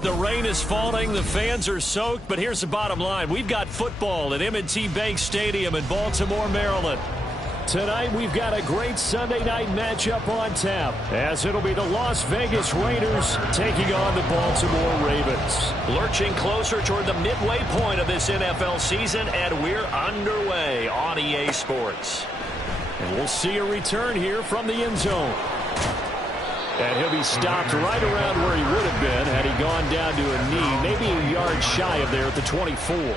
The rain is falling, the fans are soaked, but here's the bottom line. We've got football at M&T Bank Stadium in Baltimore, Maryland. Tonight, we've got a great Sunday night matchup on tap, as it'll be the Las Vegas Raiders taking on the Baltimore Ravens. Lurching closer toward the midway point of this NFL season, and we're underway on EA Sports. And we'll see a return here from the end zone. And he'll be stopped right around where he would have been had he gone down to a knee, maybe a yard shy of there at the 24.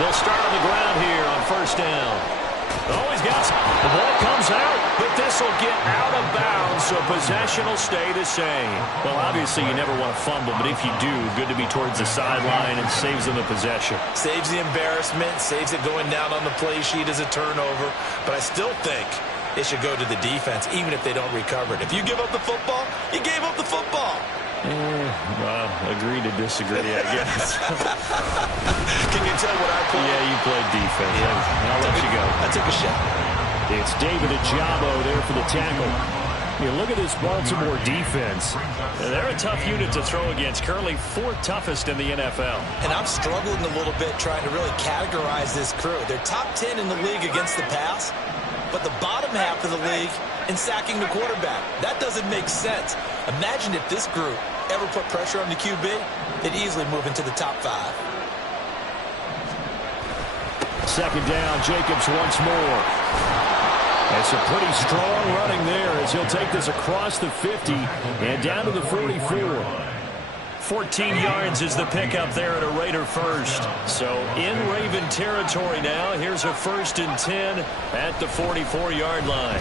They'll start on the ground here on first down. Oh, he's got some. The ball comes out, but this will get out of bounds, so possession will stay the same. Well, obviously, you never want to fumble, but if you do, good to be towards the sideline and saves them the possession. Saves the embarrassment, saves it going down on the play sheet as a turnover, but I still think it should go to the defense, even if they don't recover it. If you give up the football, you gave up the football. Well, agree to disagree, I guess. Can you tell what I played? Yeah, you played defense. Yeah. I'll let you go. I took a shot. It's David Ajabo there for the tackle. You look at this Baltimore defense. They're a tough unit to throw against. Currently fourth toughest in the NFL. And I'm struggling a little bit trying to really categorize this crew. They're top 10 in the league against the pass, but the bottom half of the league in sacking the quarterback. That doesn't make sense. Imagine if this group ever put pressure on the QB, it'd easily move into the top 5. Second down, Jacobs once more. That's a pretty strong running there as he'll take this across the 50 and down to the 44. 14 yards is the pickup there at a Raider first. So in Raven territory now. Here's a 1st and 10 at the 44-yard line.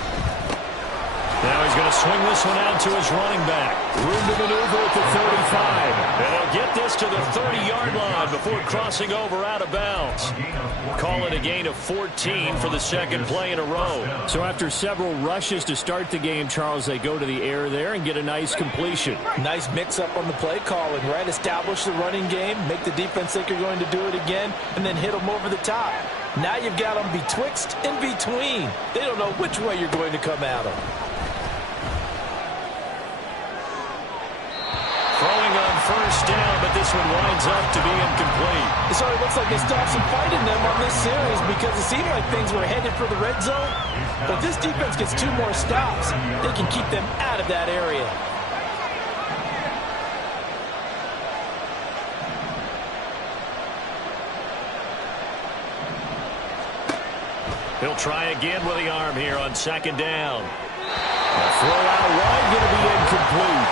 Now he's going to swing this one out to his running back. Room to maneuver at the 35. And he'll get this to the 30-yard line before crossing over out of bounds. Call it a gain of 14 for the second play in a row. So after several rushes to start the game, Charles, they go to the air there and get a nice completion. Nice mix-up on the play calling, right? Establish the running game, make the defense think you're going to do it again, and then hit them over the top. Now you've got them betwixt and between. They don't know which way you're going to come at them. Throwing on first down, but this one winds up to be incomplete. So it looks like they still have some fight in them on this series because it seemed like things were headed for the red zone. But if this defense gets 2 more stops, they can keep them out of that area. He'll try again with the arm here on second down. A throw out wide, going to be incomplete.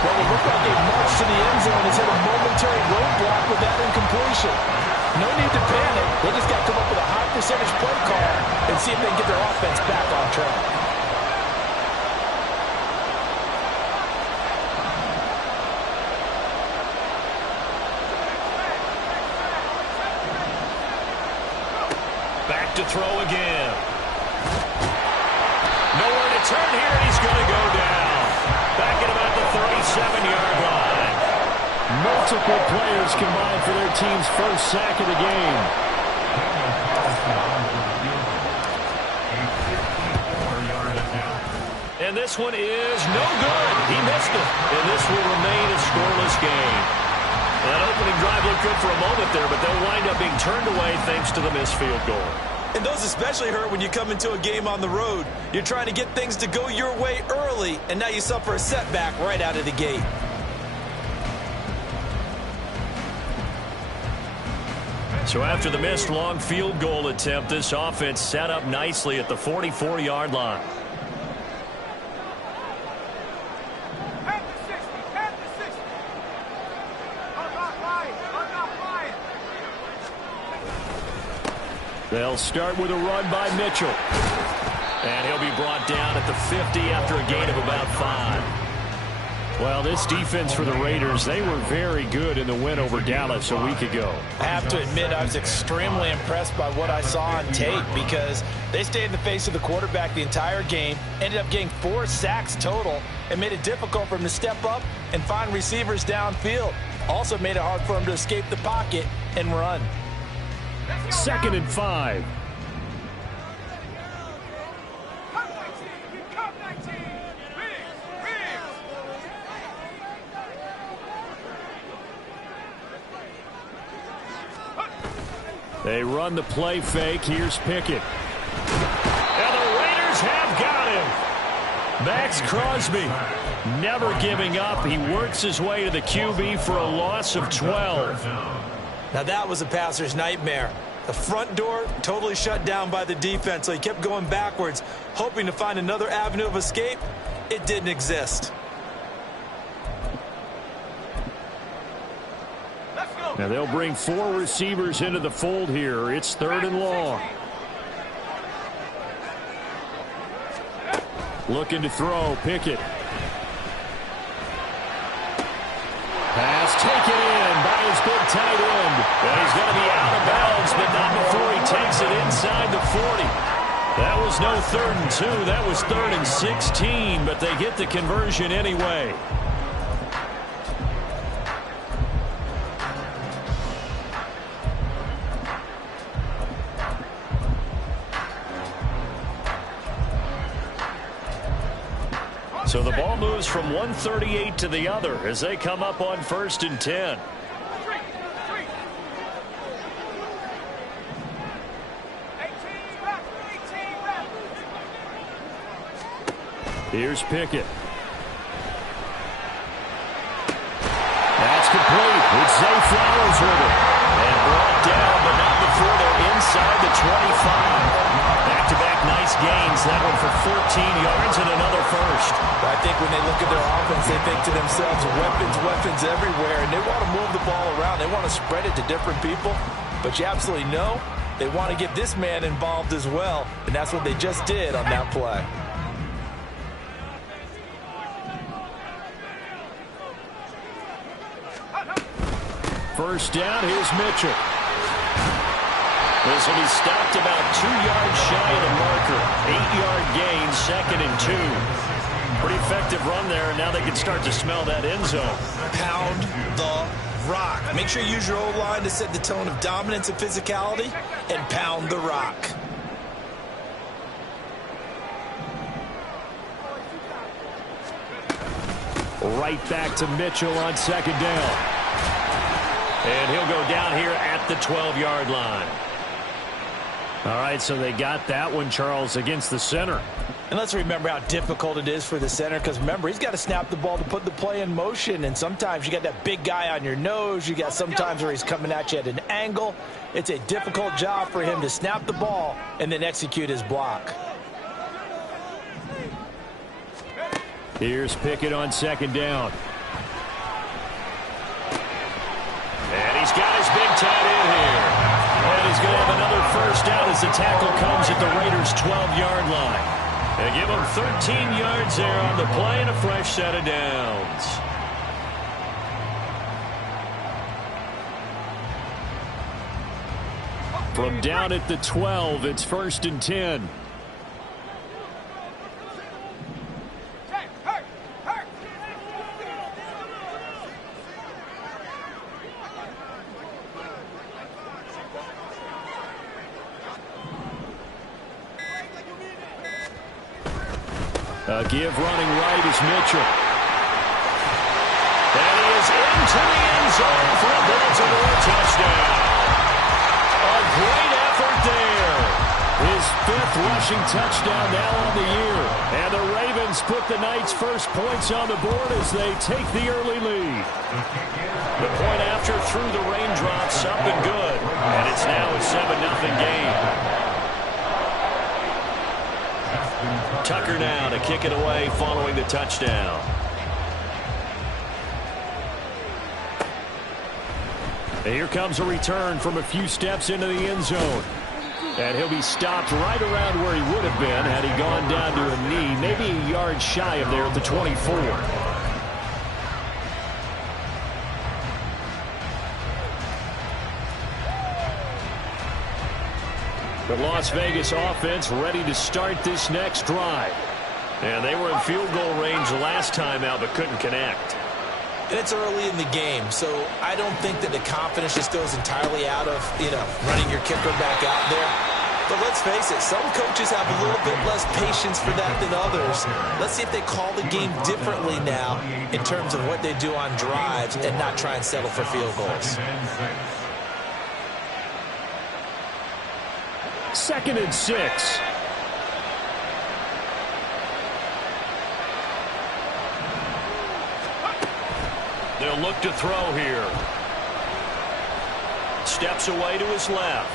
Well, it looked like they marched to the end zone and hit a momentary roadblock with that incompletion. No need to panic. They just got to come up with a high percentage play call and see if they can get their offense back on track. Back to throw again. Nowhere to turn here, and he's going to go down. Back at about the 37-yard line. No multiple players combined for their team's first sack of the game. And this one is no good. He missed it. And this will remain a scoreless game. That opening drive looked good for a moment there, but they'll wind up being turned away thanks to the missed field goal. And those especially hurt when you come into a game on the road. You're trying to get things to go your way early, and now you suffer a setback right out of the gate. So after the missed long field goal attempt, this offense set up nicely at the 44-yard line. They'll start with a run by Mitchell. And he'll be brought down at the 50 after a gain of about 5. Well, this defense for the Raiders, they were very good in the win over Dallas a week ago. I have to admit, I was extremely impressed by what I saw on tape because they stayed in the face of the quarterback the entire game, ended up getting 4 sacks total, and made it difficult for him to step up and find receivers downfield. Also made it hard for him to escape the pocket and run. 2nd and 5. They run the play fake. Here's Pickett. And the Raiders have got him. Max Crosby never giving up. He works his way to the QB for a loss of 12. Now that was a passer's nightmare. The front door totally shut down by the defense, so he kept going backwards, hoping to find another avenue of escape. It didn't exist. Now they'll bring 4 receivers into the fold here. It's 3rd and long. Looking to throw, Pickett. Pass taken in by his big tight end. And he's going to be out of bounds, but not before he takes it inside the 40. That was no 3rd and 2. That was 3rd and 16, but they get the conversion anyway. So the ball moves from 138 to the other as they come up on 1st and 10. Here's Pickett. That's complete. It's Zay Flowers with it. And brought down, but not before they're inside the 25. Back-to-back nice gains. That one for 14 yards and another first. I think when they look at their offense, they think to themselves, weapons everywhere, and they want to move the ball around. They want to spread it to different people, but you absolutely know they want to get this man involved as well, and that's what they just did on that play. First down, here's Mitchell. This will be stopped about 2 yards shy of the marker. 8-yard gain, 2nd and 2. Pretty effective run there, and now they can start to smell that end zone. Pound the rock. Make sure you use your O-line to set the tone of dominance and physicality, and pound the rock. Right back to Mitchell on 2nd down. And he'll go down here at the 12-yard line. All right, so they got that one, Charles, against the center. And let's remember how difficult it is for the center, because remember, he's got to snap the ball to put the play in motion, and sometimes you got that big guy on your nose. You got sometimes where he's coming at you at an angle. It's a difficult job for him to snap the ball and then execute his block. Here's Pickett on 2nd down. And he's got his big tight end here. And he's going to have another first down as the tackle comes at the Raiders' 12-yard line. They give him 13 yards there on the play and a fresh set of downs. From down at the 12, it's 1st and 10. A give running right is Mitchell. And he is into the end zone for a Baltimore touchdown. A great effort there. His 5th rushing touchdown now on the year. And the Ravens put the Knights' first points on the board as they take the early lead. The point after through the raindrops, up and good. And it's now a 7-0 game. Tucker now to kick it away following the touchdown. And here comes a return from a few steps into the end zone. And he'll be stopped right around where he would have been had he gone down to a knee, maybe a yard shy of there at the 24. The Las Vegas offense ready to start this next drive. And they were in field goal range last time out, but couldn't connect. And it's early in the game, so I don't think that the confidence just goes entirely out of, running your kicker back out there. But let's face it, some coaches have a little bit less patience for that than others. Let's see if they call the game differently now in terms of what they do on drives and not try and settle for field goals. 2nd and 6. They'll look to throw here. Steps away to his left.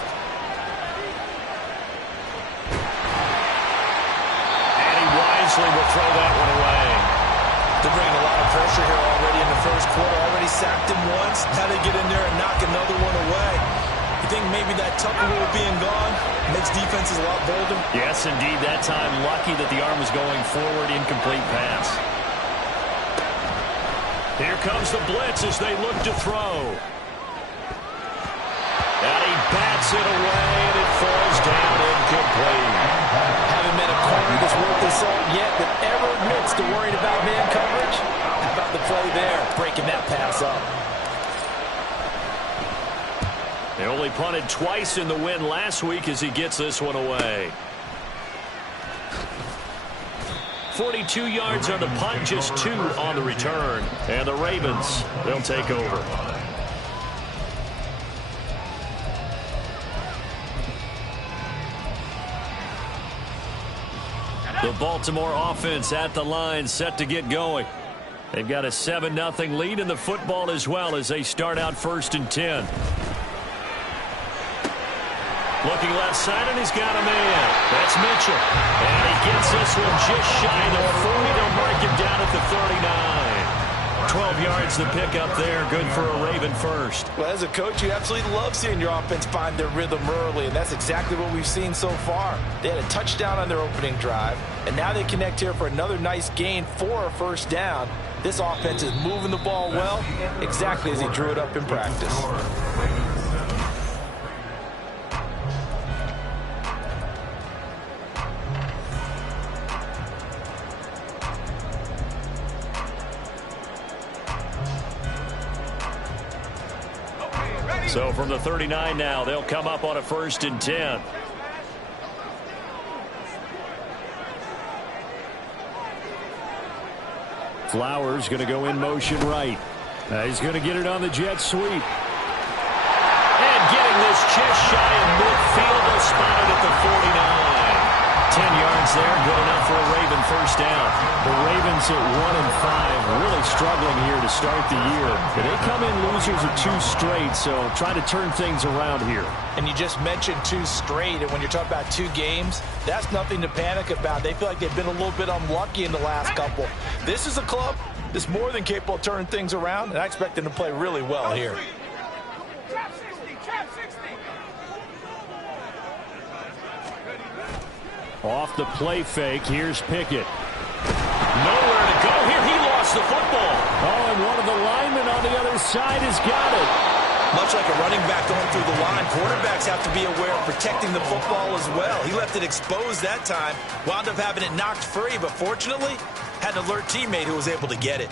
And he wisely will throw that one away. They're bringing a lot of pressure here already in the first quarter. Already sacked him once. How they get in there and knock another one away? You think maybe that Tucker rule being gone makes defenses a lot bolder? Yes, indeed. That time, lucky that the arm was going forward. Incomplete pass. Here comes the blitz as they look to throw. And he bats it away, and it falls down incomplete. Haven't met a corner that's worth the salt yet that ever admits to worrying about man coverage. How about the play there, breaking that pass up? They only punted twice in the win last week as he gets this one away. 42 yards on the punt, just 2 on the return. And the Ravens, they'll take over. The Baltimore offense at the line, set to get going. They've got a 7-0 lead in the football as well as they start out 1st and 10. Looking left side, and he's got a man. That's Mitchell. And he gets this one just shy of the 40. They'll mark him down at the 39. 12 yards to pick up there. Good for a Raven first. Well, as a coach, you absolutely love seeing your offense find their rhythm early, and that's exactly what we've seen so far. They had a touchdown on their opening drive, and now they connect here for another nice gain for a 1st down. This offense is moving the ball well, exactly as he drew it up in practice. So from the 39 now, they'll come up on a 1st and 10. Flowers going to go in motion right. He's going to get it on the jet sweep. And getting this just shy of midfield, they'll spot it at the 49. 10 yards there, good enough for a Raven 1st down. The Ravens at 1-5, really struggling here to start the year. But they come in losers of 2 straight, so trying to turn things around here. And you just mentioned 2 straight, and when you're talking about 2 games, that's nothing to panic about. They feel like they've been a little bit unlucky in the last couple. This is a club that's more than capable of turning things around, and I expect them to play really well here. Off the play fake, here's Pickett. Nowhere to go here. He lost the football. Oh, and one of the linemen on the other side has got it. Much like a running back going through the line, quarterbacks have to be aware of protecting the football as well. He left it exposed that time, wound up having it knocked free, but fortunately, had an alert teammate who was able to get it.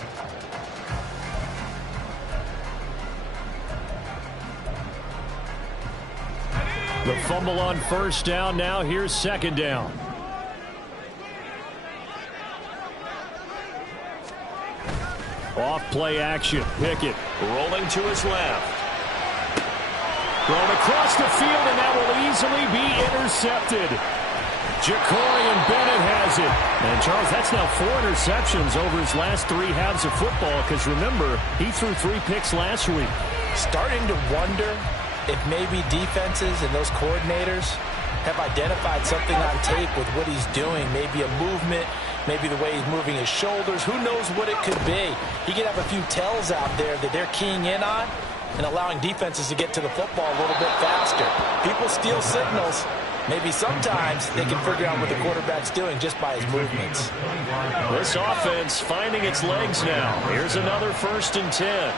The fumble on 1st down. Now here's 2nd down. Off play action. Pickett rolling to his left. Thrown across the field, and that will easily be intercepted. Jacorian Bennett has it. And, Charles, that's now 4 interceptions over his last 3 halves of football because, remember, he threw 3 picks last week. Starting to wonder if maybe defenses and those coordinators have identified something on tape with what he's doing. Maybe a movement, maybe the way he's moving his shoulders. Who knows what it could be? He could have a few tells out there that they're keying in on and allowing defenses to get to the football a little bit faster. People steal signals. Maybe sometimes they can figure out what the quarterback's doing just by his movements. This offense finding its legs now. Here's another 1st and 10.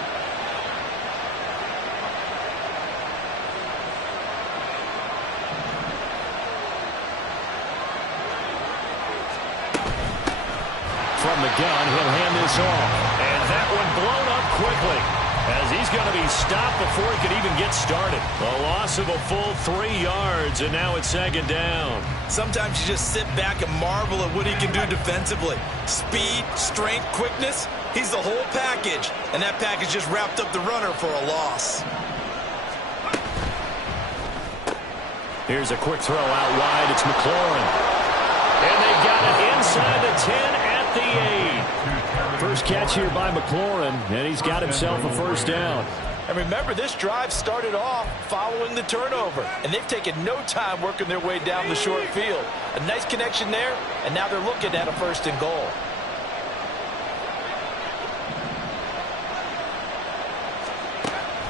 From the gun, he'll hand this off. And that one blown up quickly, as he's going to be stopped before he could even get started. A loss of a full 3 yards, and now it's 2nd down. Sometimes you just sit back and marvel at what he can do defensively. Speed, strength, quickness, he's the whole package. And that package just wrapped up the runner for a loss. Here's a quick throw out wide. It's McLaurin. And they got it inside the 10 at the 8. First catch here by McLaurin, and he's got himself a 1st down. And remember, this drive started off following the turnover, and they've taken no time working their way down the short field. A nice connection there, and now they're looking at a 1st and goal.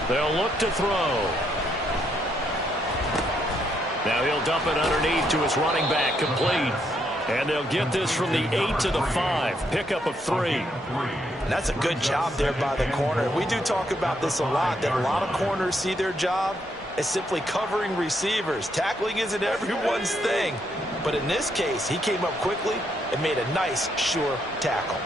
They'll look to throw. Now he'll dump it underneath to his running back, complete. And they'll get this from the 8 to the 5. Pickup of 3. And that's a good job there by the corner. We do talk about this a lot, that a lot of corners see their job as simply covering receivers. Tackling isn't everyone's thing. But in this case, he came up quickly and made a nice, sure tackle.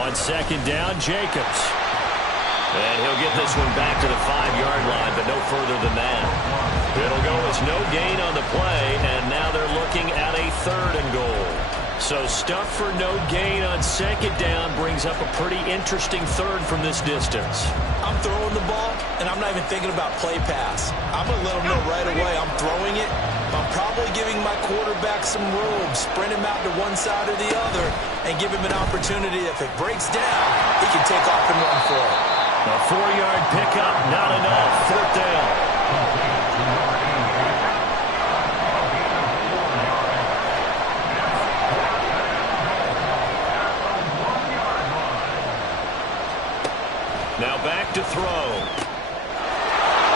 On 2nd down, Jacobs. And he'll get this one back to the 5-yard line, but no further than that. It'll go as no gain on the play, and now they're looking at a 3rd and goal. So stuff for no gain on 2nd down brings up a pretty interesting 3rd from this distance. I'm throwing the ball, and I'm not even thinking about play pass. I'm going to let him know right away I'm throwing it. I'm probably giving my quarterback some room, sprint him out to one side or the other, and give him an opportunity. If it breaks down, he can take off and run for it. A 4-yard pickup, not enough. 4th down. Now back to throw.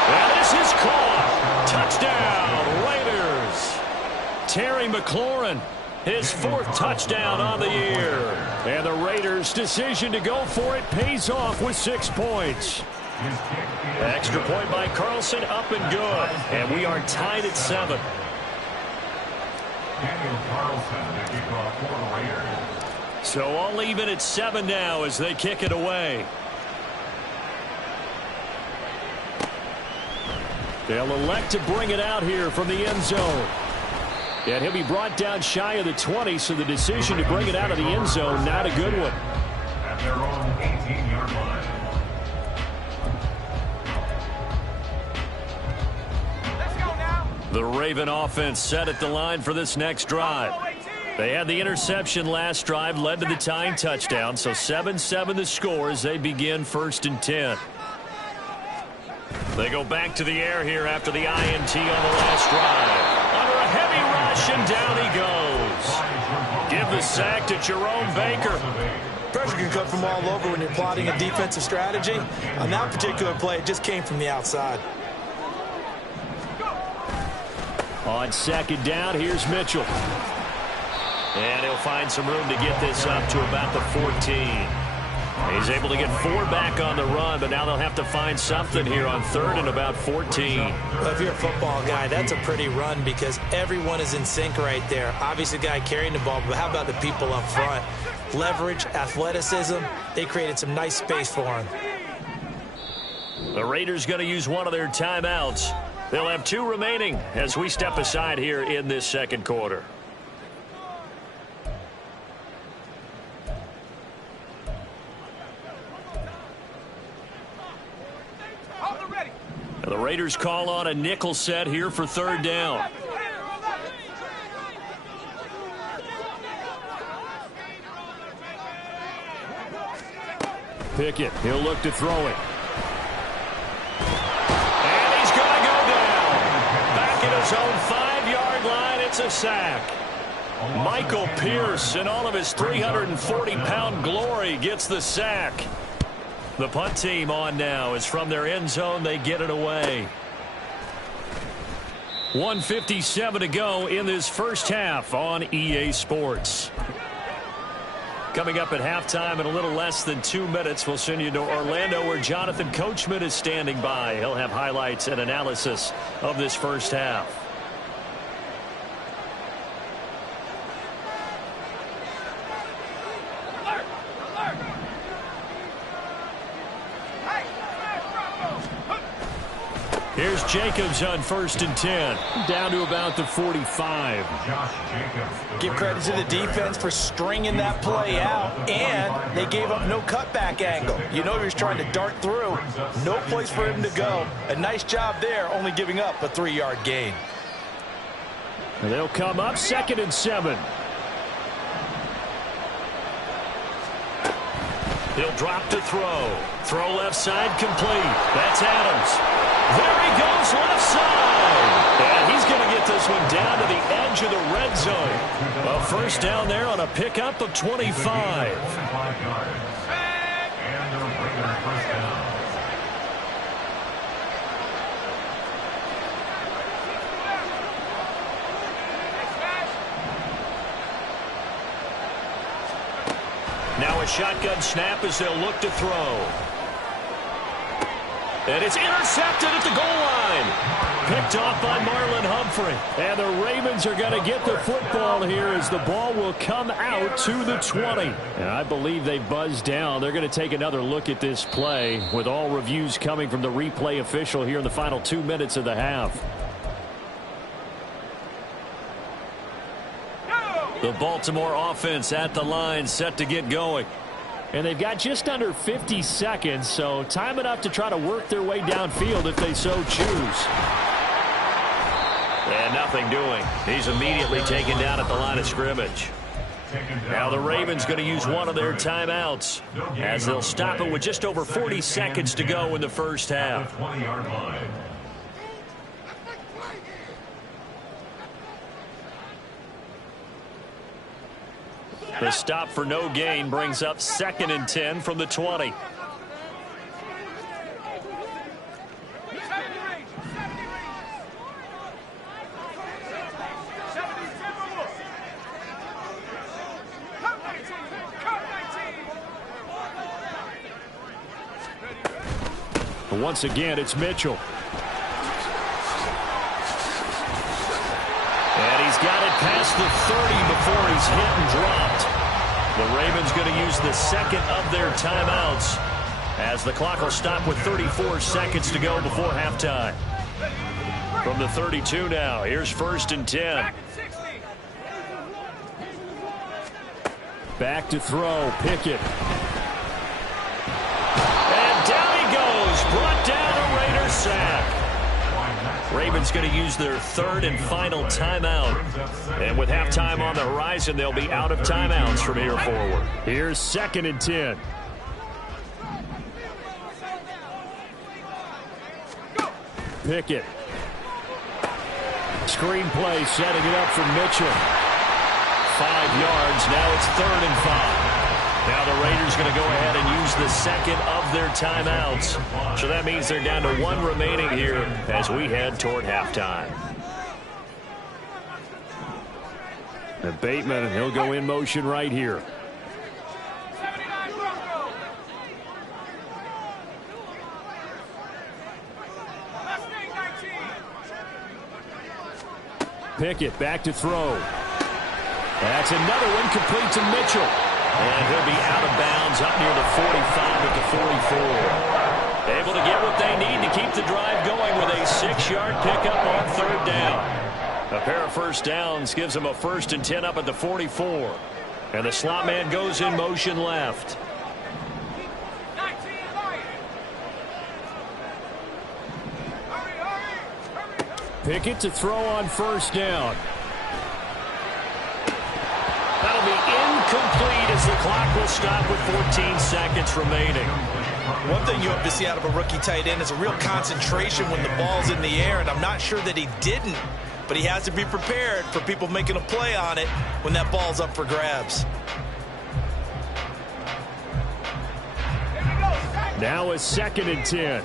And this is caught. Touchdown, Raiders. Terry McLaurin, his 4th touchdown on the year. And the Raiders' decision to go for it pays off with 6 points. Extra point by Carlson, up and good. And we are tied at 7. So all even at 7 now as they kick it away. They'll elect to bring it out here from the end zone. And he'll be brought down shy of the 20, so the decision to bring it out of the end zone, not a good one. At their own 18-yard line. Let's go now. The Raven offense set at the line for this next drive. They had the interception last drive, led to the tying touchdown, so 7-7 the score as they begin 1st and 10. They go back to the air here after the INT on the last drive. Under a heavy rush, and down he goes. Give the sack to Jerome Baker. Pressure can come from all over when you're plotting a defensive strategy. On that particular play, it just came from the outside. On 2nd down, here's Mitchell. And he'll find some room to get this up to about the 14. He's able to get 4 back on the run, but now they'll have to find something here on 3rd and about 14. Well, if you're a football guy, that's a pretty run because everyone is in sync right there. Obviously, the guy carrying the ball, but how about the people up front? Leverage, athleticism, they created some nice space for him. The Raiders going to use one of their timeouts. They'll have 2 remaining as we step aside here in this second quarter. The Raiders call on a nickel set here for 3rd down. Pickett, he'll look to throw it. And he's going to go down. Back at his own 5-yard line, it's a sack. Michael Pierce, in all of his 340-pound glory, gets the sack. The punt team on now is from their end zone. They get it away. 1:57 to go in this first half on EA Sports. Coming up at halftime in a little less than 2 minutes, we'll send you to Orlando where Jonathan Coachman is standing by. He'll have highlights and analysis of this first half. Here's Jacobs on 1st and 10. Down to about the 45. Give credit to the defense for stringing that play out, and they gave up no cutback angle. You know he was trying to dart through. No place for him to go. A nice job there, only giving up a 3-yard gain. They'll come up 2nd and 7. He'll drop to throw. Throw left side complete. That's Adams. There he goes left side. And he's going to get this one down to the edge of the red zone. A first down there on a pickup of 25. Now a shotgun snap as they'll look to throw. And it's intercepted at the goal line. Picked off by Marlon Humphrey. And the Ravens are going to get the football here as the ball will come out to the 20. And I believe they buzzed down. They're going to take another look at this play with all reviews coming from the replay official here in the final 2 minutes of the half. The Baltimore offense at the line set to get going. And they've got just under 50 seconds, so time enough to try to work their way downfield if they so choose. And nothing doing. He's immediately taken down at the line of scrimmage. Now the Ravens going to use one of their timeouts as they'll stop it with just over 40 seconds to go in the first half. The stop for no gain brings up 2nd and 10 from the 20. Once again, it's Mitchell. And he's got it past the 30 before he's hit and dropped. The Ravens going to use the 2nd of their timeouts as the clock will stop with 34 seconds to go before halftime. From the 32 now, here's 1st and 10. Back to throw, Pickett. And down he goes, brought down a Raider sack. Ravens going to use their 3rd and final timeout. And with halftime on the horizon, they'll be out of timeouts from here forward. Here's 2nd and 10. Pickett. Screen play setting it up for Mitchell. 5 yards. Now it's 3rd and 5. Now the Raiders going to go ahead and use the 2nd of their timeouts. So that means they're down to 1 remaining here as we head toward halftime. And Bateman, he'll go in motion right here. Pickett back to throw. That's another one complete to Mitchell. And he'll be out of bounds up near the 45 at the 44. Able to get what they need to keep the drive going with a 6-yard pickup on third down. A pair of first downs gives them a 1st and 10 up at the 44. And the slot man goes in motion left. Pickett to throw on first down. That'll be incomplete as the clock will stop with 14 seconds remaining. One thing you hope to see out of a rookie tight end is a real concentration when the ball's in the air, and I'm not sure that he didn't, but he has to be prepared for people making a play on it when that ball's up for grabs. Now a 2nd and 10.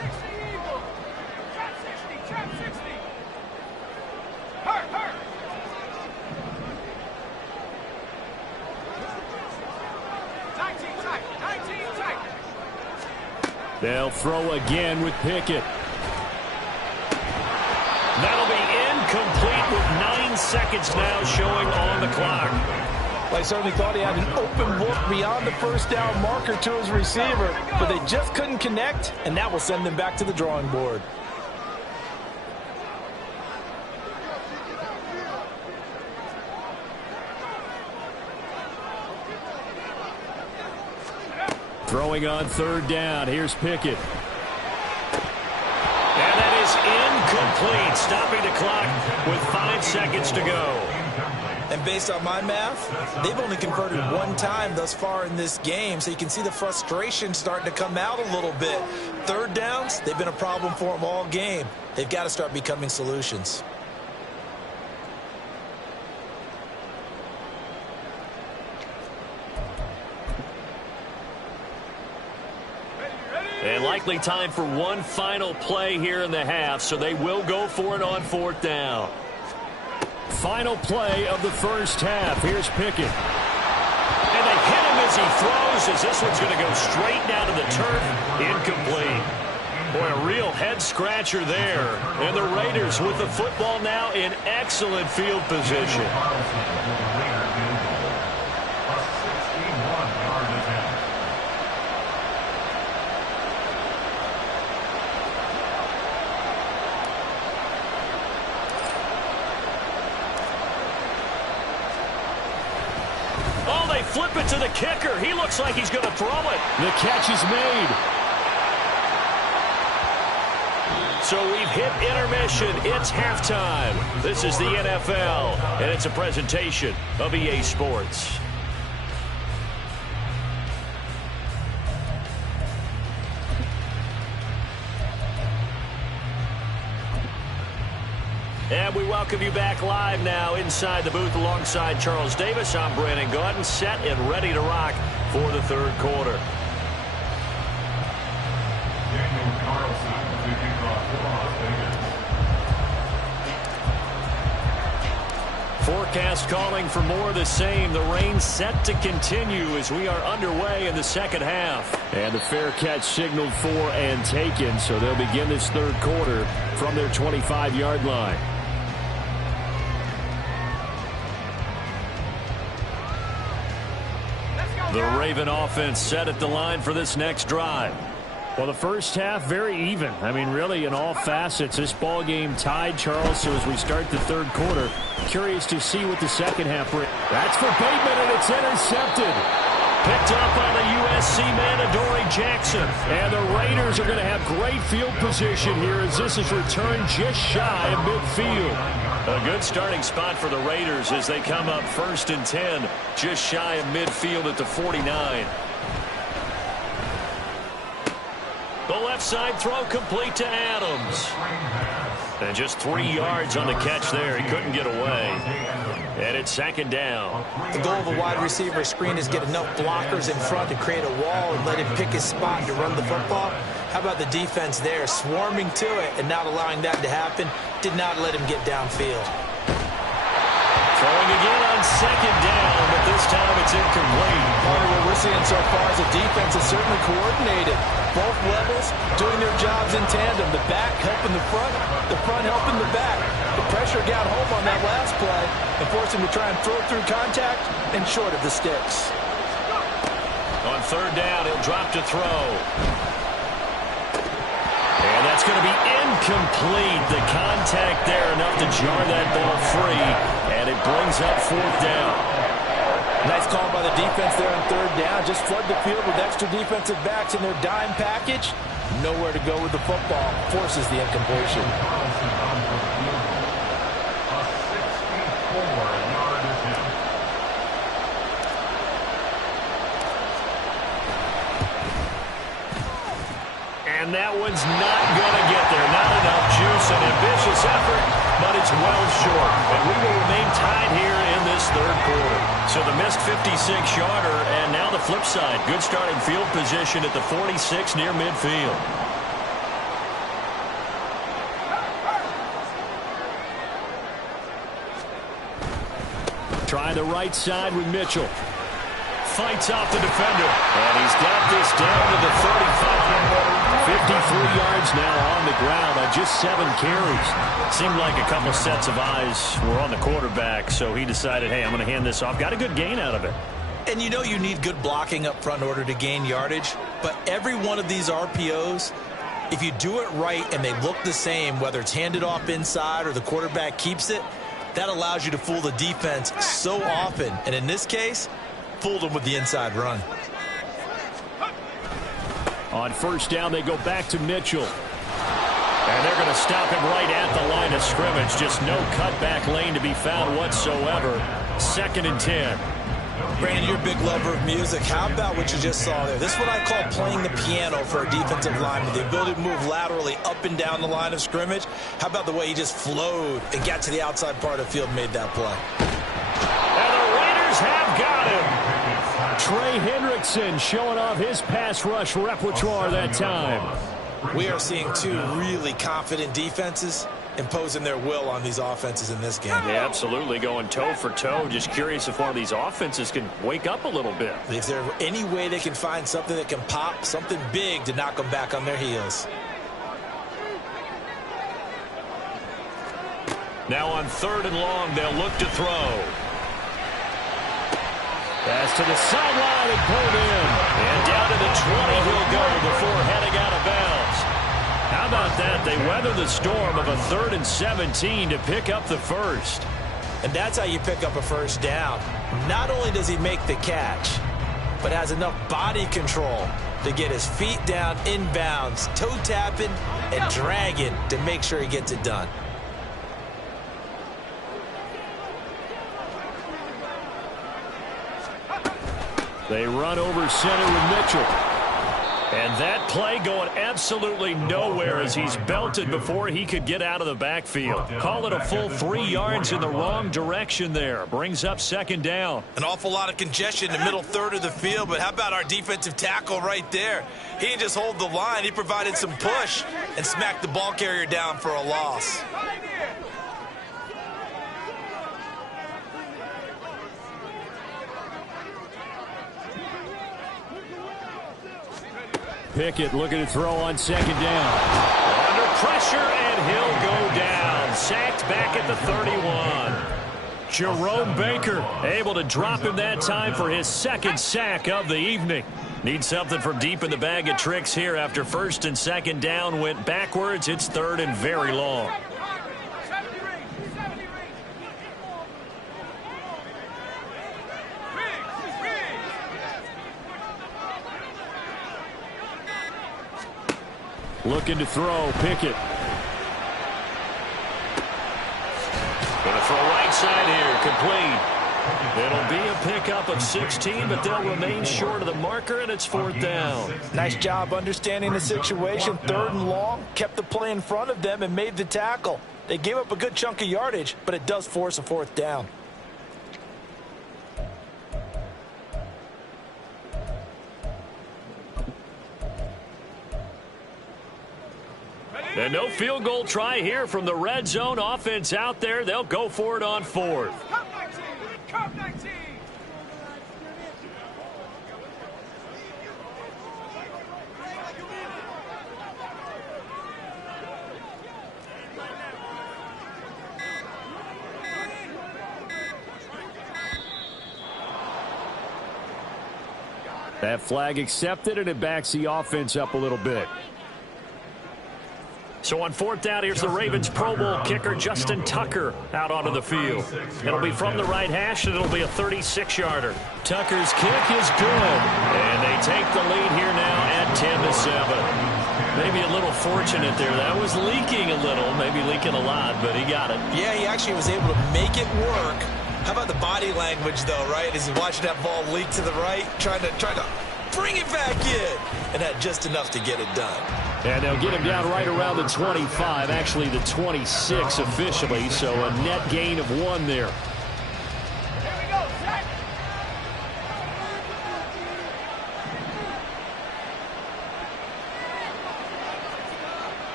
They'll throw again with Pickett. That'll be incomplete with 9 seconds now showing on the clock. Well, I certainly thought he had an open look beyond the first down marker to his receiver, but they just couldn't connect, and that will send them back to the drawing board. Throwing on third down. Here's Pickett. And that is incomplete. Stopping the clock with 5 seconds to go. And based on my math, they've only converted 1 time thus far in this game, so you can see the frustration starting to come out a little bit. Third downs, they've been a problem for them all game. They've got to start becoming solutions. And likely time for one final play here in the half, so they will go for it on 4th down. Final play of the first half. Here's Pickett. And they hit him as he throws, as this one's going to go straight down to the turf. Incomplete. Boy, a real head-scratcher there. And the Raiders with the football now in excellent field position. Flip it to the kicker. He looks like he's going to throw it. The catch is made. So we've hit intermission. It's halftime. This is the NFL, and it's a presentation of EA Sports. And we welcome you back live now inside the booth alongside Charles Davis. I'm Brandon Gaudin, set and ready to rock for the third quarter. Forecast calling for more of the same. The rain set to continue as we are underway in the second half. And the fair catch signaled for and taken, so they'll begin this third quarter from their 25-yard line. The Raven offense set at the line for this next drive. Well, the first half, very even. I mean, really, in all facets, this ball game tied, Charles. So as we start the third quarter, curious to see what the second half brings. That's for Bateman, and it's intercepted. Picked up on the USC man, Adoree Jackson. And the Raiders are going to have great field position here as this is returned just shy of midfield. A good starting spot for the Raiders as they come up 1st and 10, just shy of midfield at the 49. The left side throw complete to Adams. And just 3 yards on the catch there. He couldn't get away. And it's 2nd down. The goal of a wide receiver screen is get enough blockers in front to create a wall and let him pick his spot to run the football. How about the defense there, swarming to it and not allowing that to happen? Did not let him get downfield. Throwing again on 2nd down, but this time it's incomplete. Part of what we're seeing so far is the defense is certainly coordinated. Both levels doing their jobs in tandem. The back helping the front helping the back. The pressure got home on that last play and forced him to try and throw through contact and short of the sticks. On 3rd down, he'll drop to throw. That's going to be incomplete. The contact there enough to jar that ball free, and it brings up fourth down. Nice call by the defense there on third down. Just flood the field with extra defensive backs in their dime package. Nowhere to go with the football. Forces the incompletion. And that one's not going to get there. Not enough juice. An ambitious effort, but it's well short. And we will remain tied here in this third quarter. So the missed 56-yarder, and now the flip side. Good starting field position at the 46 near midfield. Try the right side with Mitchell. Fights off the defender. And he's got this down to the 35. 53 yards now on the ground on just 7 carries. Seemed like a couple sets of eyes were on the quarterback, so he decided, hey, I'm going to hand this off. Got a good gain out of it. And you know you need good blocking up front in order to gain yardage, but every one of these RPOs, if you do it right and they look the same, whether it's handed off inside or the quarterback keeps it, that allows you to fool the defense so often. And in this case, fooled them with the inside run. On first down, they go back to Mitchell. And they're going to stop him right at the line of scrimmage. Just no cutback lane to be found whatsoever. 2nd and 10. Brandon, you're a big lover of music. How about what you just saw there? This is what I call playing the piano for a defensive lineman. The ability to move laterally up and down the line of scrimmage. How about the way he just flowed and got to the outside part of the field and made that play? And the Raiders have got him. Trey Hendrickson showing off his pass rush repertoire that time. We are seeing two really confident defenses imposing their will on these offenses in this game. Yeah, absolutely, going toe for toe. Just curious if one of these offenses can wake up a little bit. Is there any way they can find something that can pop, something big to knock them back on their heels? Now on 3rd and long, they'll look to throw. Pass to the sideline and pulled in. And down to the 20 he'll go before heading out of bounds. How about that? They weather the storm of a 3rd and 17 to pick up the first. And that's how you pick up a first down. Not only does he make the catch, but has enough body control to get his feet down inbounds, toe tapping and dragging to make sure he gets it done. They run over center with Mitchell. And that play going absolutely nowhere as he's belted before he could get out of the backfield. Call it a full 3 yards in the wrong direction there. Brings up 2nd down. An awful lot of congestion in the middle third of the field, but how about our defensive tackle right there? He didn't just hold the line. He provided some push and smacked the ball carrier down for a loss. Pickett looking to throw on 2nd down. Under pressure, and he'll go down. Sacked back at the 31. Jerome Baker able to drop him that time for his 2nd sack of the evening. Need something from deep in the bag of tricks here after 1st and 2nd down went backwards. It's 3rd and very long. Looking to throw, Pickett. Going to throw right side here, complete. It'll be a pickup of 16, but they'll remain short of the marker, and it's 4th down. Nice job understanding the situation. 3rd and long, kept the play in front of them and made the tackle. They gave up a good chunk of yardage, but it does force a 4th down. And no field goal try here from the red zone offense out there. They'll go for it on 4th. Come 19. That flag accepted, and it backs the offense up a little bit. So on 4th down, here's the Ravens Pro Bowl kicker Justin Tucker out onto the field. It'll be from the right hash, and it'll be a 36-yarder. Tucker's kick is good, and they take the lead here now at 10-7. Maybe a little fortunate there. That was leaking a little, maybe leaking a lot, but he got it. Yeah, he actually was able to make it work. How about the body language, though, right? As he's watching that ball leak to the right, trying to bring it back in, and had just enough to get it done. And they'll get him down right around the 25, actually the 26 officially, so a net gain of 1 there. Here we go, set.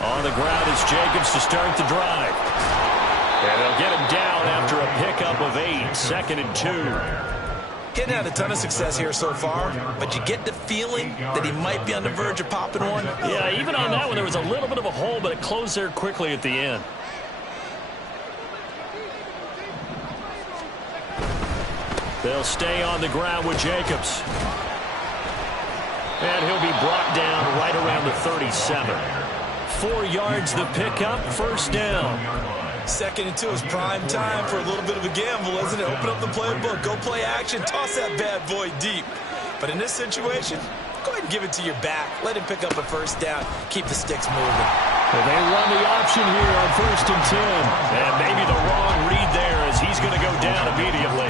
On the ground is Jacobs to start the drive. And they'll get him down after a pickup of 8, 2nd and 2. Getting had a ton of success here so far, but you get the feeling that he might be on the verge of popping one. Yeah, even on that one, there was a little bit of a hole, but it closed there quickly at the end. They'll stay on the ground with Jacobs. And he'll be brought down right around the 37. 4 yards the pickup, 1st down. 2nd and 2 is prime time for a little bit of a gamble, isn't it? Open up the playbook, go play action, toss that bad boy deep. But in this situation, go ahead and give it to your back. Let him pick up a 1st down. Keep the sticks moving. Well, they run the option here on 1st and 10. And maybe the wrong read there as he's going to go down immediately.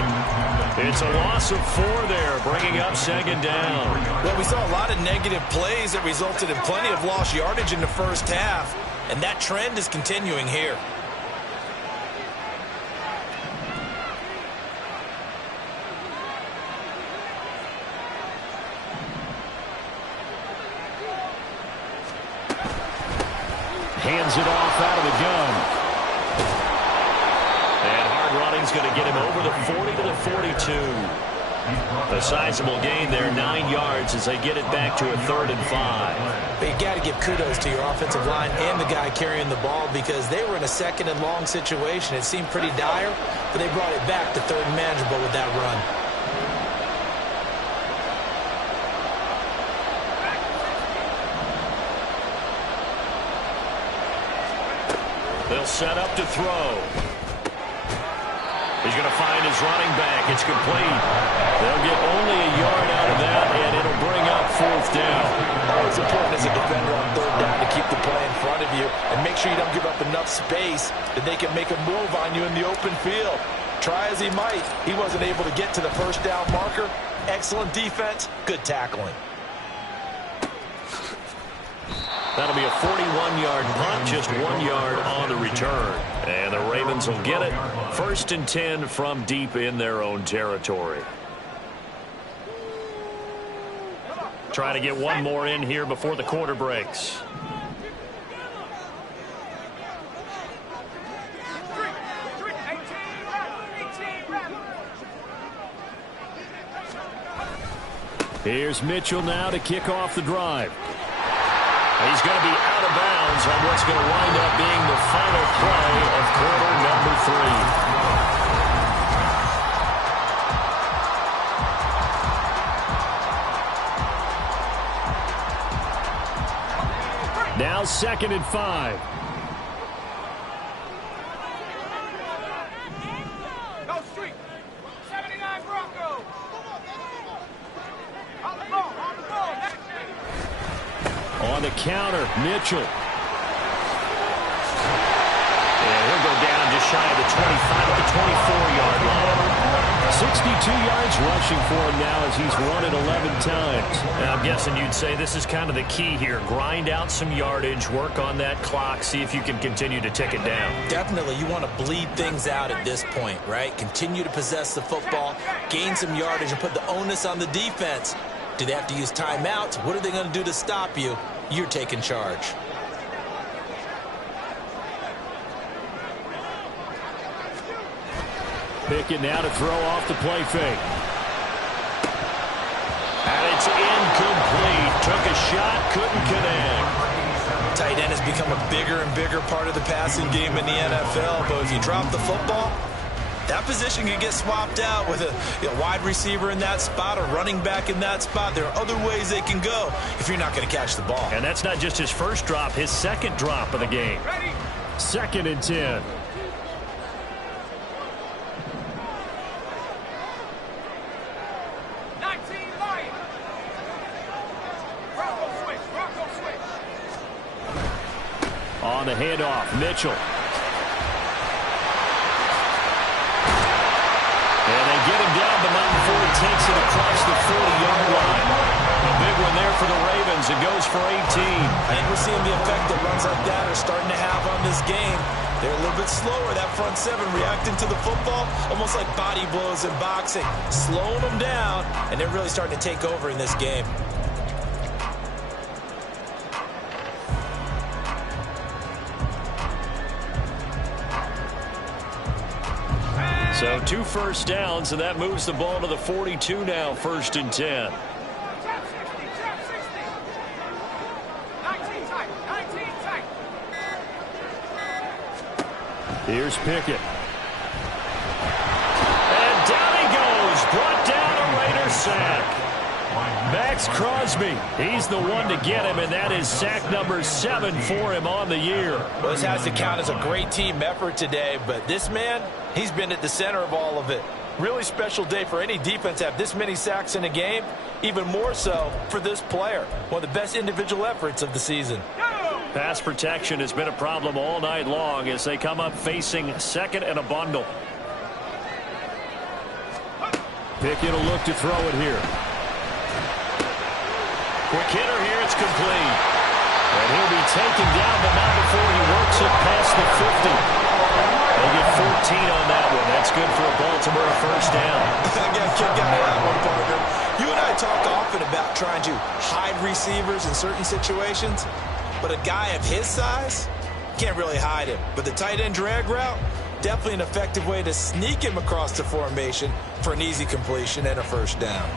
It's a loss of 4 there, bringing up 2nd down. Well, we saw a lot of negative plays that resulted in plenty of lost yardage in the 1st half. And that trend is continuing here. Hands it off out of the gun. And hard running's going to get him over the 40 to the 42. A sizable gain there, 9 yards as they get it back to a 3rd and 5. But you got to give kudos to your offensive line and the guy carrying the ball because they were in a 2nd and long situation. It seemed pretty dire, but they brought it back to 3rd and manageable with that run. They'll set up to throw. He's going to find his running back. It's complete. They'll get only a yard out of that, and it'll bring up 4th down. Always important as a defender on 3rd down to keep the play in front of you and make sure you don't give up enough space that they can make a move on you in the open field. Try as he might, he wasn't able to get to the 1st down marker. Excellent defense, good tackling. That'll be a 41-yard punt, just 1 yard on the return. And the Ravens will get it. 1st and 10 from deep in their own territory. Try to get one more in here before the quarter breaks. Here's Mitchell now to kick off the drive. He's going to be out of bounds on what's going to wind up being the final play of quarter number 3. Now 2nd and 5. Go street. 79 Bronco. On the ball, on the ball. On the counter, Mitchell. And he'll go down just shy of the 25 at the 24-yard line. 62 yards rushing for him now as he's run it 11 times. And I'm guessing you'd say this is kind of the key here. Grind out some yardage, work on that clock, see if you can continue to tick it down. Definitely, you want to bleed things out at this point, right? Continue to possess the football, gain some yardage, and put the onus on the defense. Do they have to use timeouts? What are they going to do to stop you? You're taking charge. Pickett now to throw off the play fake. And it's incomplete. Took a shot, couldn't connect. Tight end has become a bigger and bigger part of the passing game in the NFL, but if you drop the football, That position can get swapped out with a wide receiver in that spot, a running back in that spot. There are other ways they can go if you're not going to catch the ball. And that's not just his first drop, his second drop of the game. Ready? 2nd and 10. On the handoff, Mitchell. And they get him down, but not before he takes it across the 40-yard line. A big one there for the Ravens. It goes for 18. I think we're seeing the effect that runs like that are starting to have on this game. They're a little bit slower, that front seven, reacting to the football, almost like body blows in boxing, slowing them down, and they're really starting to take over in this game. So 2 first downs, and that moves the ball to the 42 now, 1st and 10. Here's Pickett. And down he goes. Brought down a Raider sack. Max Crosby, he's the one to get him, and that is sack number 7 for him on the year. Well, this has to count as a great team effort today, but this man, he's been at the center of all of it. Really special day for any defense to have this many sacks in a game, even more so for this player. One of the best individual efforts of the season. Pass protection has been a problem all night long as they come up facing 2nd and a bundle. Pickett will look to throw it here. Quick hitter here, it's complete. And he'll be taken down, but not before he works it past the 50. They get 14 on that one. That's good for a Baltimore first down. I got a kick out of that one, partner. You and I talk often about trying to hide receivers in certain situations, but a guy of his size can't really hide him. But the tight end drag route, definitely an effective way to sneak him across the formation for an easy completion and a first down.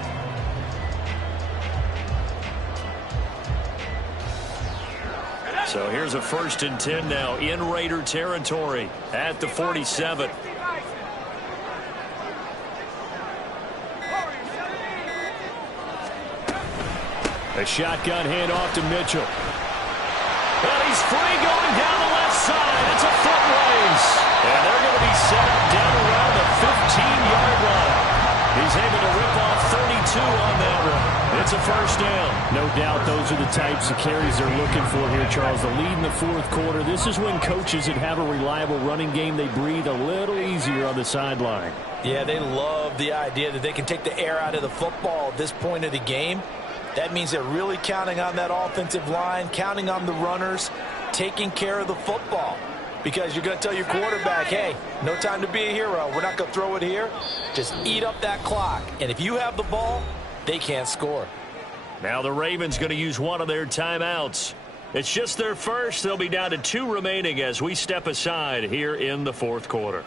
So here's a 1st and 10 now in Raider territory at the 47. A shotgun handoff to Mitchell. And he's free going down the left side. It's a foot race. And they're going to be set up down around the 15-yard line. He's able to rip off 32 on that one. It's a first down. No doubt those are the types of carries they're looking for here, Charles. The lead in the 4th quarter. This is when coaches that have a reliable running game, they breathe a little easier on the sideline. Yeah, they love the idea that they can take the air out of the football at this point of the game. That means they're really counting on that offensive line, counting on the runners, taking care of the football. Because you're going to tell your quarterback, hey, no time to be a hero. We're not going to throw it here. Just eat up that clock. And if you have the ball, they can't score. Now the Ravens going to use one of their timeouts. It's just their first. They'll be down to 2 remaining as we step aside here in the 4th quarter.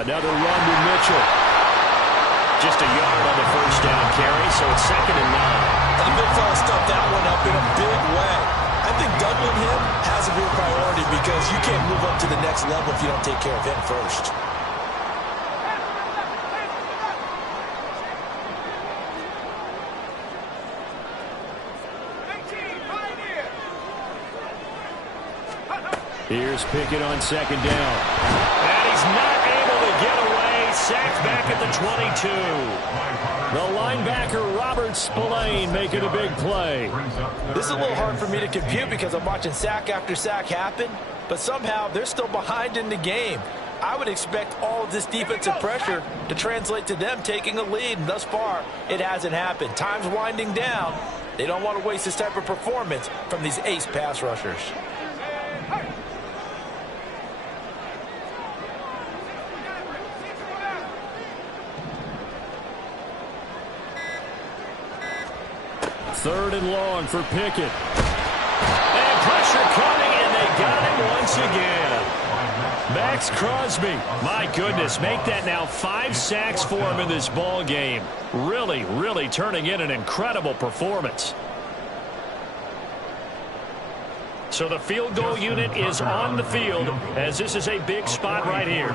Another run to Mitchell. Just a yard on the first down carry, so it's 2nd and 9. And the big fella stuffed that one up in a big way. I think doubling him has to be a priority because you can't move up to the next level if you don't take care of him first. Here's Pickett on 2nd down. And he's not able to get away. Sacked back at the 22. The linebacker, Robert Spillane, making a big play. This is a little hard for me to compute because I'm watching sack after sack happen, but somehow they're still behind in the game. I would expect all of this defensive pressure to translate to them taking a lead, and thus far, it hasn't happened. Time's winding down. They don't want to waste this type of performance from these ace pass rushers. 3rd and long for Pickett. And pressure coming, and they got him once again. Max Crosby, my goodness, make that now 5 sacks for him in this ball game. Really, really turning in an incredible performance. So the field goal unit is on the field as this is a big spot right here.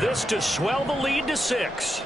This to swell the lead to 6.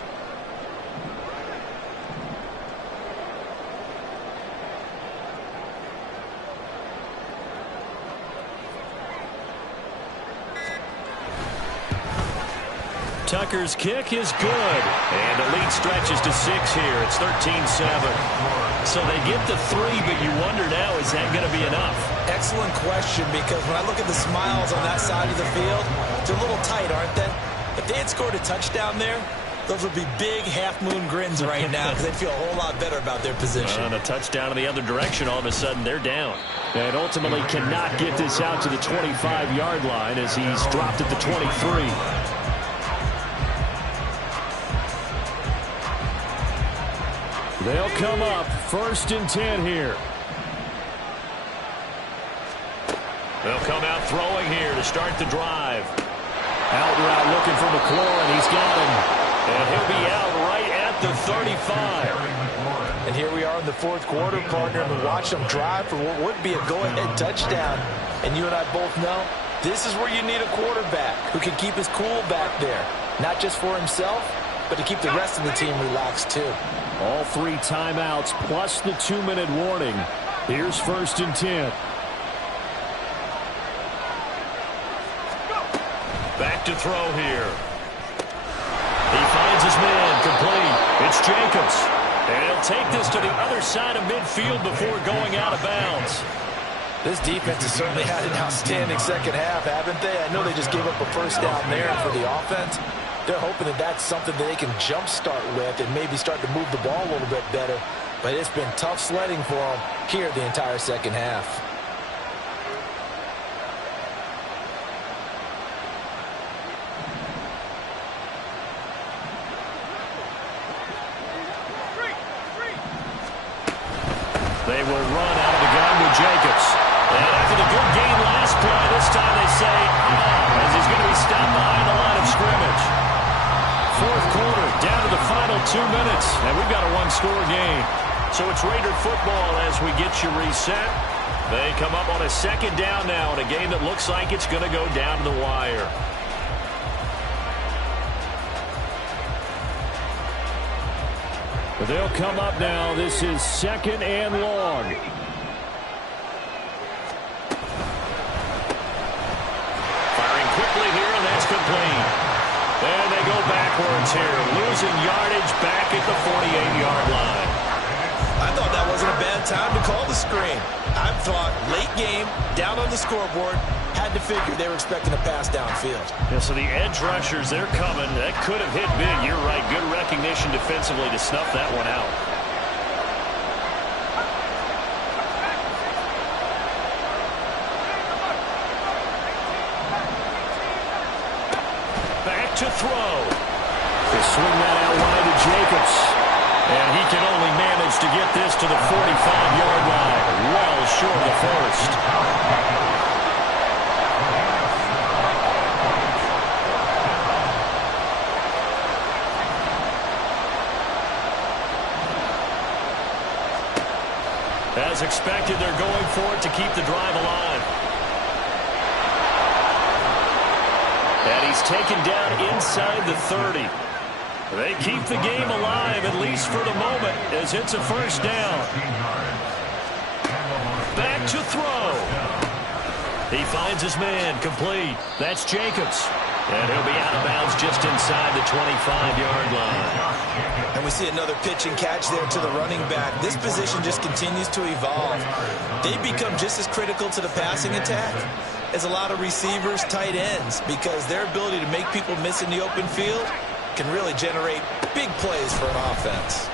Tucker's kick is good. And the lead stretches to 6 here. It's 13-7. So they get to 3, but you wonder now, is that going to be enough? Excellent question, because when I look at the smiles on that side of the field, they're a little tight, aren't they? If they had scored a touchdown there, those would be big half-moon grins right now because they'd feel a whole lot better about their position. And a touchdown in the other direction, all of a sudden they're down. And ultimately cannot get this out to the 25-yard line as he's dropped at the 23. They'll come up 1st and 10 here. They'll come out throwing here to start the drive. Out route looking for McLaurin. He's got him. And he'll be out right at the 35. And here we are in the 4th quarter, partner, and we watch them drive for what would be a go-ahead touchdown. And you and I both know this is where you need a quarterback who can keep his cool back there. Not just for himself, but to keep the rest of the team relaxed too. All 3 timeouts plus the 2-minute warning. Here's 1st and 10. Back to throw here. He finds his man complete. It's Jacobs. And he'll take this to the other side of midfield before going out of bounds. This defense has certainly had an outstanding second half, haven't they? I know they just gave up a 1st down there for the offense. They're hoping that that's something that they can jumpstart with and maybe start to move the ball a little bit better. But it's been tough sledding for them here the entire second half. They will run out of the gun with Jacobs. And after the good gain last play, this time they say, as he's going to be stopped behind the line of scrimmage. 4th quarter, down to the final 2 minutes, and we've got a 1-score game. So it's Raider football as we get you reset. They come up on a 2nd down now in a game that looks like it's going to go down to the wire. But they'll come up now. This is 2nd and long. Firing quickly here, and that's complete. And they go backwards here, losing yardage back at the 48-yard line. I thought that wasn't a bad time to call the screen. I thought late game, down on the scoreboard, had to figure they were expecting a pass downfield. Yeah, so the edge rushers, they're coming. That could have hit big. You're right. Good recognition defensively to snuff that one out. Back to throw. They swing that out wide to Jacobs. And he can only manage to get this to the 45-yard line. Well short of the first. As expected, they're going for it to keep the drive alive. And he's taken down inside the 30. They keep the game alive, at least for the moment, as it's a 1st down. Back to throw. He finds his man, complete. That's Jacobs. And he'll be out of bounds just inside the 25-yard line. And we see another pitch and catch there to the running back. This position just continues to evolve. They become just as critical to the passing attack as a lot of receivers, tight ends, because their ability to make people miss in the open field can really generate big plays for an offense.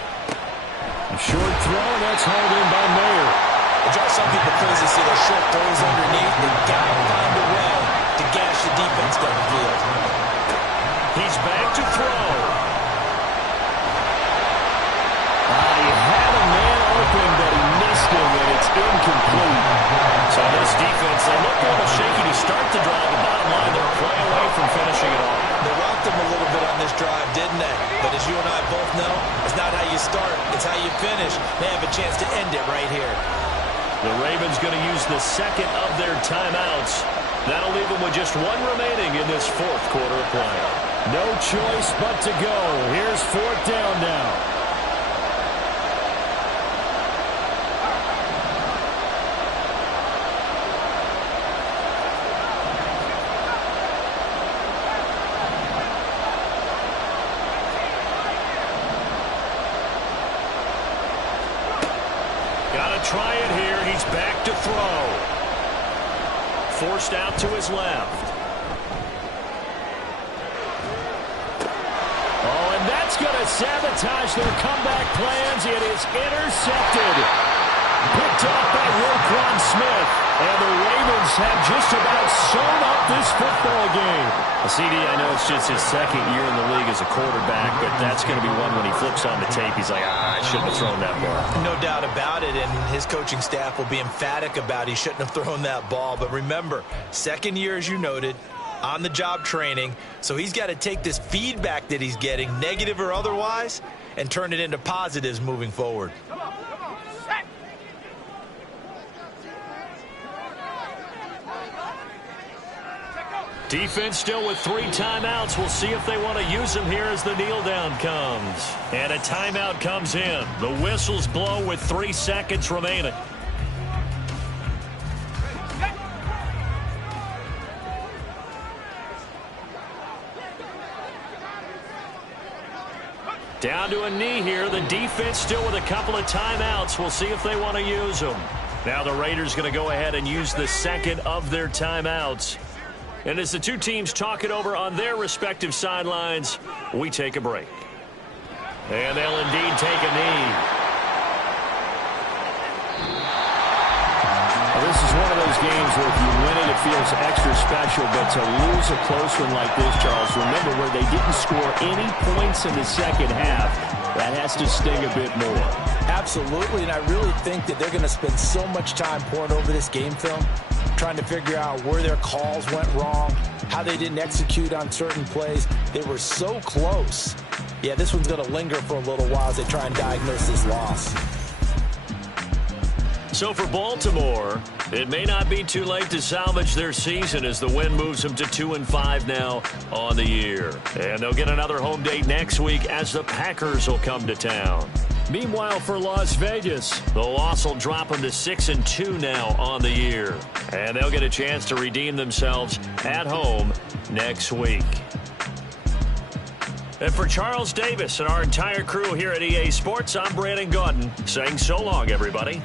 A short throw, that's hauled in by Mayer. It drives some people crazy to see those short throws underneath. They've got to find a way to gash the defense down the field. He's back to throw. He had a man open, but he missed start the drive. The bottom line, they're a play away from finishing it off. They rocked them a little bit on this drive, didn't they? But as you and I both know, it's not how you start, it's how you finish. They have a chance to end it right here. The Ravens going to use the second of their timeouts. That'll leave them with just one remaining in this fourth quarter of play. No choice but to go. Here's fourth down now. Try it here. He's back to throw. Forced out to his left. Oh, and that's going to sabotage their comeback plans. It is intercepted. Picked off by Roquan Smith. And the Ravens have just about sewn up this football game. CD, I know it's just his second year in the league as a quarterback, but that's going to be one when he flips on the tape. He's like, I shouldn't have thrown that ball. No doubt about it, and his coaching staff will be emphatic about he shouldn't have thrown that ball. But remember, second year, as you noted, on-the-job training, so he's got to take this feedback that he's getting, negative or otherwise, and turn it into positives moving forward. Defense still with 3 timeouts. We'll see if they want to use them here as the kneel down comes. And a timeout comes in. The whistles blow with 3 seconds remaining. Down to a knee here. The defense still with a couple of timeouts. We'll see if they want to use them. Now the Raiders going to go ahead and use the second of their timeouts. And as the two teams talk it over on their respective sidelines, we take a break. And they'll indeed take a knee. Well, this is one of those games where if you win it, it feels extra special. But to lose a close one like this, Charles, remember where they didn't score any points in the second half. That has to sting a bit more. Absolutely, and I really think that they're going to spend so much time pouring over this game film, trying to figure out where their calls went wrong, how they didn't execute on certain plays. They were so close. Yeah, this one's going to linger for a little while as they try and diagnose this loss. So for Baltimore, it may not be too late to salvage their season as the win moves them to 2-5 now on the year. And they'll get another home date next week as the Packers will come to town. Meanwhile, for Las Vegas, the loss will drop them to 6-2 now on the year. And they'll get a chance to redeem themselves at home next week. And for Charles Davis and our entire crew here at EA Sports, I'm Brandon Gaudin saying so long, everybody.